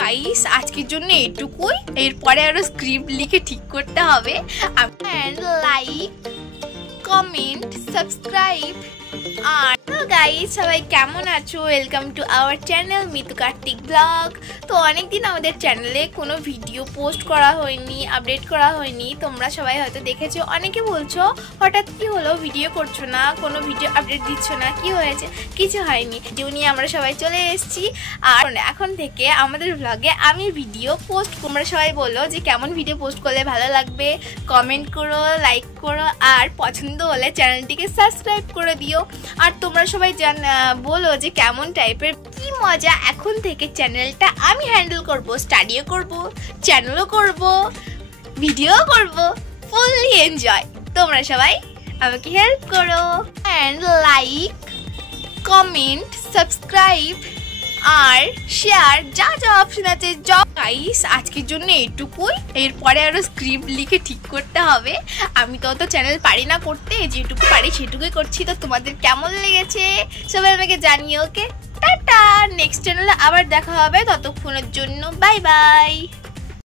Guys আজকের জন্য এটুকুই, এরপরে আরো স্ক্রিপ্ট লিখে ঠিক করতে হবে। Like, comment, subscribe. আর গাইস সবাই কেমন আছো? Welcome to our channel Mitu Kartik blog. তো অনেকদিন আমাদের চ্যানেলে কোনো ভিডিও পোস্ট করা হয়নি, আপডেট করা হয়নি। তোমরা সবাই হয়তো দেখেছো, অনেকে বলছো হঠাৎ কি হলো, ভিডিও করছো না, কোনো ভিডিও আপডেট দিচ্ছ না, কি হয়েছে? কিছু হয়নি, ভিডিও নিয়ে আমরা সবাই চলে এসেছি। আর এখন থেকে আমাদের ব্লগে আমি ভিডিও পোস্ট। তোমরা সবাই বলো যে কেমন ভিডিও পোস্ট করলে ভালো লাগবে, কমেন্ট করো, লাইক করো, আর পছন্দ হলে চ্যানেলটিকে সাবস্ক্রাইব করে দিও। আর তোমরা সবাই বলো যে কেমন টাইপের, কি মজা। এখন থেকে চ্যানেলটা আমি হ্যান্ডেল করব, স্টাডিও করব, চ্যানেলও করব, ভিডিও করব, ফুললি এনজয়। তোমরা সবাই আমাকে হেল্প করো। অ্যান্ড লাইক, কমেন্ট, সাবস্ক্রাইব আর শেয়ার, যা যা অপশন আছে। গাইস আজকের জন্য এটুকুই, এরপরে আরো স্ক্রিপ্ট লিখে ঠিক করতে হবে। আমি তো অত চ্যানেল পারি না করতে, যেটুকু পারি সেটুকুই করছি। তো তোমাদের কেমন লেগেছে সবাই আমাকে জানিও। ওকে, টাটা। নেক্সট চ্যানেলে আবার দেখা হবে, ততক্ষণের জন্য বাই বাই।